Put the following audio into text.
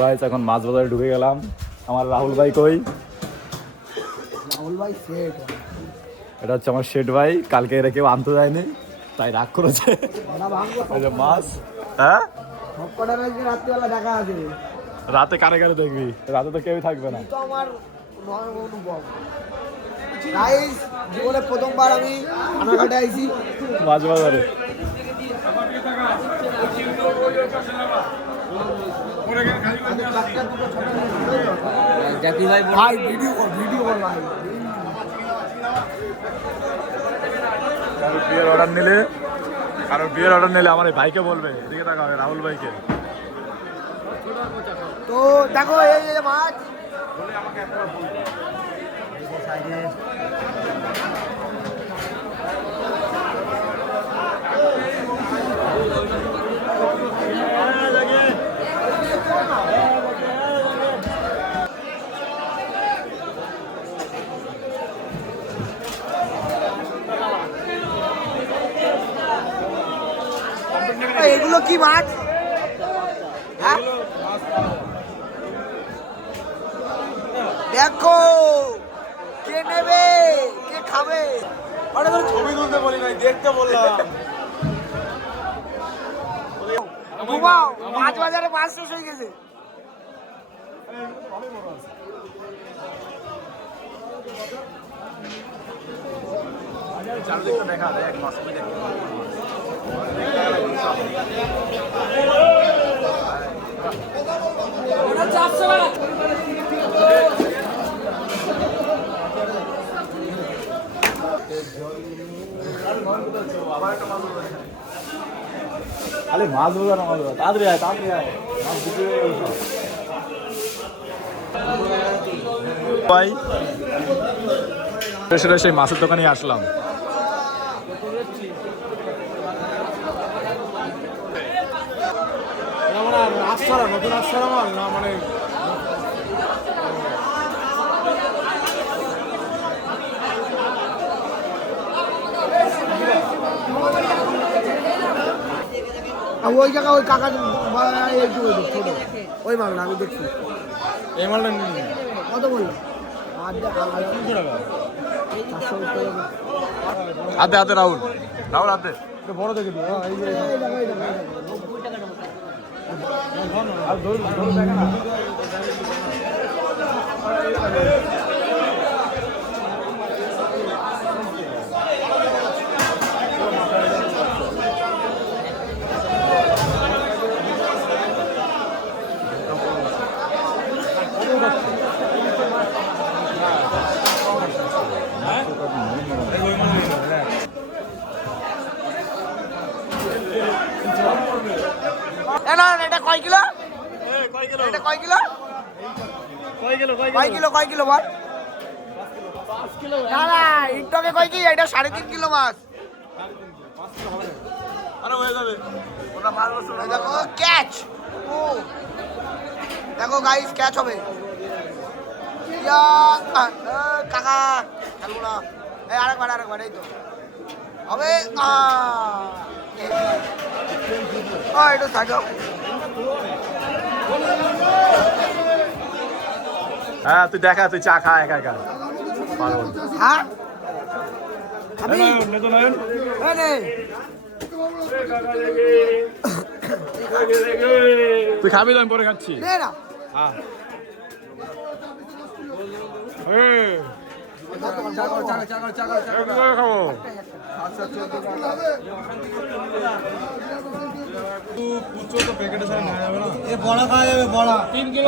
Guys এখন মাছ বাজারে ঢুকে গেলাম। আমার রাহুল ভাই কই? রাহুল ভাই সেট। এটা হচ্ছে আমার শেঠ ভাই, কালকে এরা কেউ আনতে যায়নি তাই রাগ করেছে। এই যে মাছ। হ্যাঁ সবকটা ম্যাচ রাত্রিবেলা দেখা আছে। রাতে কারে কারে দেখবি? রাতে তো কেউই থাকবে না। তো আমার অনুভব গাইস, জীবনে প্রথমবার আমি আনাঘাটে আইছি মাছ বাজারে। ভাই ভিডিও কর ভাই। বিয়ের অর্ডার নিলে আমার এই ভাইকে বলবে, এদিকে টাকা হবে রাহুল ভাইকে। তো দেখো এই যে মাছ এগুলো কি মাছ? হ্যাঁ দেখো কে নেবে কে খাবে। আরে তোর ছবি তুলতে বলি নাই, দেখতে বললাম। ঘুমাও, মাছ বাজারে মাছ শেষ হয়ে গেছে। চারদিকটা দেখা দেখ, মাছ দেখ। খালি মাছ বোঝা না, মাছ বোঝা তাড়াতাড়ি আয় মাছ দিতে ভাই। সেটা সেই মাছের দোকানে আসলাম। নতুন আসছাড়া মাল না মানে ওই জায়গা ওই কাকা ছোট ওই মালটা আমি দেখছি। এই মালটা কত বললো? হাতে হাতে রাহুল হাতে বড় দেখে দিও। আর ধরুন দেখা না। এটা কয় কিলো? এটা কয় কিলো? কয় কিলো বল? না না ইটকে কয় কি? এটা 3.5 কিলো মাছ। আরে হয়ে যাবে ওটা মাছ বসে। দেখো ক্যাচ, ও দেখো গাইস ক্যাচ হবে। কাকা খেলবো না, এই আরেকবার এই তো হবে। একটু থাকো। হ্যাঁ তুই দেখা, তুই চা খা একা একা। হ্যাঁ তুই খাবি, আমি পরে খাচ্ছি। বড়া খাওয়া যাবে, বড়া 3 কিলো।